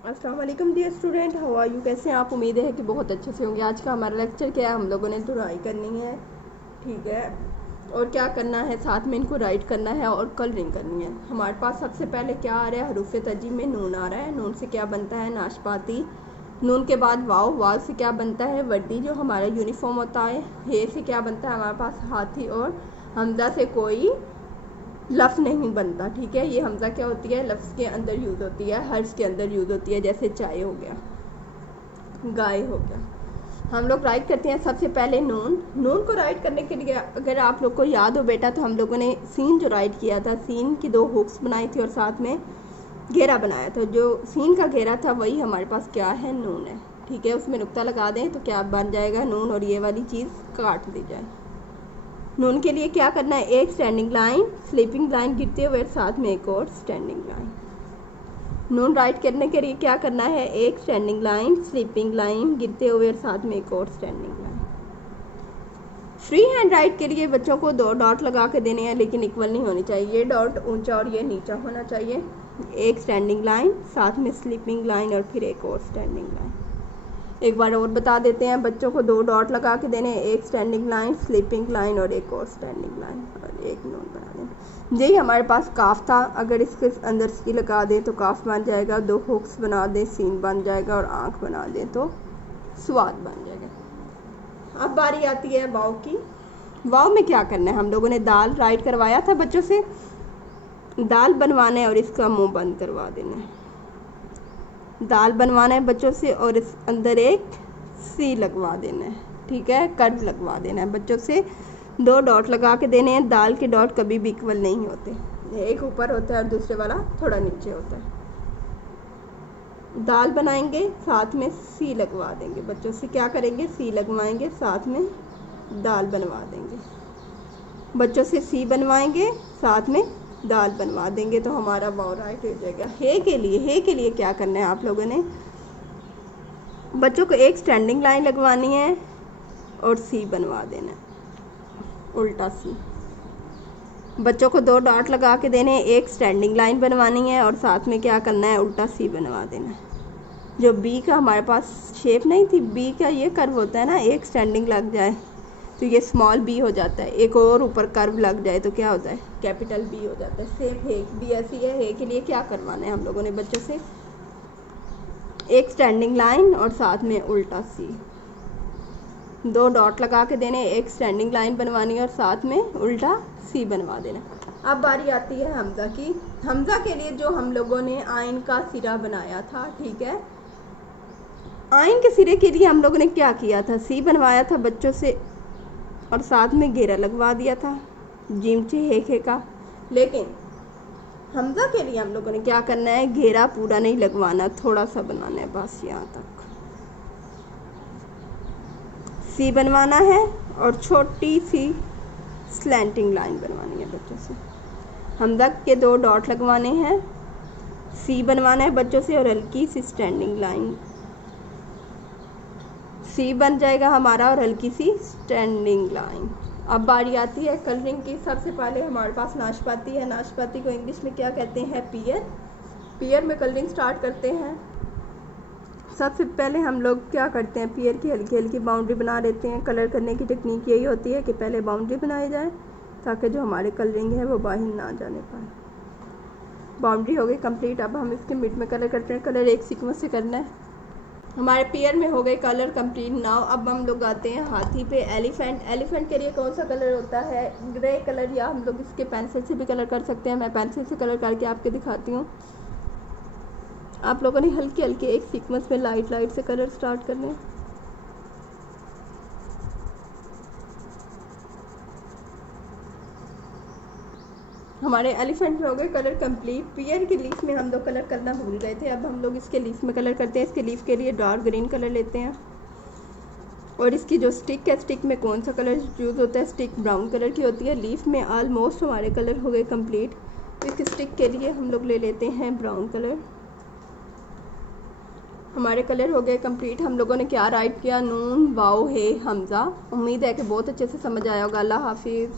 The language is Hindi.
अस्सलाम वालेकुम dear student, how are you? कैसे हैं आप? उम्मीद है कि बहुत अच्छे से होंगे। आज का हमारा लेक्चर क्या है, हम लोगों ने दुराई करनी है, ठीक है। और क्या करना है, साथ में इनको राइट करना है और कलरिंग करनी है। हमारे पास सबसे पहले क्या आ रहा है, हरूफ तजी में नून आ रहा है। नून से क्या बनता है, नाशपाती। नून के बाद वाव, वाव से क्या बनता है, वर्दी जो हमारा यूनिफॉर्म होता है। हे से क्या बनता है हमारे पास, हाथी। और हमजा से कोई लफ्ज़ नहीं बनता, ठीक है। ये हमज़ा क्या होती है, लफ्ज़ के अंदर यूज़ होती है, हर्फ के अंदर यूज़ होती है। जैसे चाय हो गया, गाय हो गया। हम लोग राइट करते हैं सबसे पहले नून। नून को राइट करने के लिए अगर आप लोग को याद हो बेटा, तो हम लोगों ने सीन जो राइट किया था, सीन की 2 हुक्स बनाई थी और साथ में घेरा बनाया था। जो सीन का घेरा था वही हमारे पास क्या है, नून है, ठीक है। उसमें नुक्ता लगा दें तो क्या बन जाएगा, नून। और ये वाली चीज़ काट दी जाए। नून के लिए क्या करना है, एक स्टैंडिंग लाइन, स्लीपिंग लाइन गिरते हुए, साथ में एक और स्टैंडिंग लाइन। नून राइट करने के लिए क्या करना है, एक स्टैंडिंग लाइन, स्लीपिंग लाइन गिरते हुए और साथ में एक और standing line. Free hand right के लिए बच्चों को 2 डॉट लगा के देने हैं, लेकिन इक्वल नहीं होनी चाहिए। ये डॉट ऊंचा और ये नीचा होना चाहिए। एक स्टैंडिंग लाइन, साथ में स्लीपिंग लाइन और फिर एक और स्टैंडिंग लाइन। एक बार और बता देते हैं, बच्चों को 2 डॉट लगा के देने, एक स्टैंडिंग लाइन, स्लीपिंग लाइन और एक और स्टैंडिंग लाइन और एक नोट बना दें। यही हमारे पास काफ था, अगर इसके अंदर सी लगा दें तो काफ बन जाएगा। 2 हुक्स बना दें, सीन बन जाएगा। और आँख बना दें तो स्वाद बन जाएगा। अब बारी आती है वाव की। वाव में क्या करना है, हम लोगों ने दाल राइट करवाया था बच्चों से, दाल बनवाना है और इसका मुंह बंद करवा देना है। दाल बनवाना है बच्चों से और इस अंदर एक सी लगवा देना है, ठीक है, कर्व लगवा देना है। बच्चों से 2 डॉट लगा के देने हैं। दाल के डॉट कभी भी इक्वल नहीं होते, एक ऊपर होता है और दूसरे वाला थोड़ा नीचे होता है। दाल बनाएंगे, साथ में सी लगवा देंगे। बच्चों से क्या करेंगे, सी लगवाएंगे, साथ में दाल बनवा देंगे। बच्चों से सी बनवाएंगे, साथ में दाल बनवा देंगे तो हमारा वाव राइट हो जाएगा। हे के लिए क्या करना है, आप लोगों ने बच्चों को एक स्टैंडिंग लाइन लगवानी है और सी बनवा देना है, उल्टा सी। बच्चों को 2 डॉट लगा के देने, एक स्टैंडिंग लाइन बनवानी है और साथ में क्या करना है, उल्टा सी बनवा देना है। जो बी का हमारे पास शेप नहीं थी, बी का ये कर्व होता है ना, एक स्टैंडिंग लग जाए तो ये स्मॉल बी हो जाता है, एक और ऊपर कर्व लग जाए तो क्या होता है, कैपिटल बी हो जाता है। सेम हे भी ऐसी है। हे के लिए क्या करवाना है हम लोगों ने बच्चों से, एक स्टैंडिंग लाइन और साथ में उल्टा सी। 2 डॉट लगा के देने, एक स्टैंडिंग लाइन बनवानी है और साथ में उल्टा सी बनवा देना। अब बारी आती है हमजा की। हमजा के लिए जो हम लोगों ने आइन का सिरा बनाया था, ठीक है, आइन के सिरे के लिए हम लोगों ने क्या किया था, सी बनवाया था बच्चों से और साथ में घेरा लगवा दिया था, जिम चे हे का। लेकिन हमजा के लिए हम लोगों ने क्या करना है, घेरा पूरा नहीं लगवाना, थोड़ा सा बनाना है, बस यहाँ तक सी बनवाना है और छोटी सी स्लैंटिंग लाइन बनवानी है बच्चों से। हमजा के 2 डॉट लगवाने हैं, सी बनवाना है बच्चों से और हल्की सी स्टैंडिंग लाइन। सी बन जाएगा हमारा और हल्की सी स्टैंडिंग लाइन। अब बारी आती है कलरिंग की। सबसे पहले हमारे पास नाशपाती है। नाशपाती को इंग्लिश में क्या कहते हैं, पियर। पियर में कलरिंग स्टार्ट करते हैं। सबसे पहले हम लोग क्या करते हैं, पियर की हल्की हल्की बाउंड्री बना लेते हैं। कलर करने की टेक्निक यही होती है कि पहले बाउंड्री बनाई जाए ताकि जो हमारे कलरिंग है वो बाहर ना जाने पाए। बाउंड्री हो गई कंप्लीट। अब हम इसके मिड में कलर करते हैं। कलर एक सीक्वेंस से करना है। हमारे पेयर में हो गए कलर कंप्लीट। नाउ अब हम लोग आते हैं हाथी पे, एलिफेंट। एलिफेंट के लिए कौन सा कलर होता है, ग्रे कलर, या हम लोग इसके पेंसिल से भी कलर कर सकते हैं। मैं पेंसिल से कलर करके आपके दिखाती हूँ। आप लोगों ने हल्के हल्के एक सीक्वेंस में लाइट लाइट से कलर स्टार्ट करने हैं। हमारे एलिफेंट में हो गए कलर कंप्लीट। पियर की लीफ में हम लोग कलर करना भूल गए थे, अब हम लोग इसके लीफ में कलर करते हैं। इसके लीफ के लिए डार्क ग्रीन कलर लेते हैं और इसकी जो स्टिक है, स्टिक में कौन सा कलर यूज़ होता है, स्टिक ब्राउन कलर की होती है। लीफ में ऑलमोस्ट हमारे कलर हो गए कंप्लीट। इस स्टिक के लिए हम लोग ले लेते हैं ब्राउन कलर। हमारे कलर हो गए कंप्लीट। हम लोगों ने क्या राइट किया, नून वाओ हे हमज़ा। उम्मीद है कि बहुत अच्छे से समझ आया होगा। अल्लाह हाफिज़।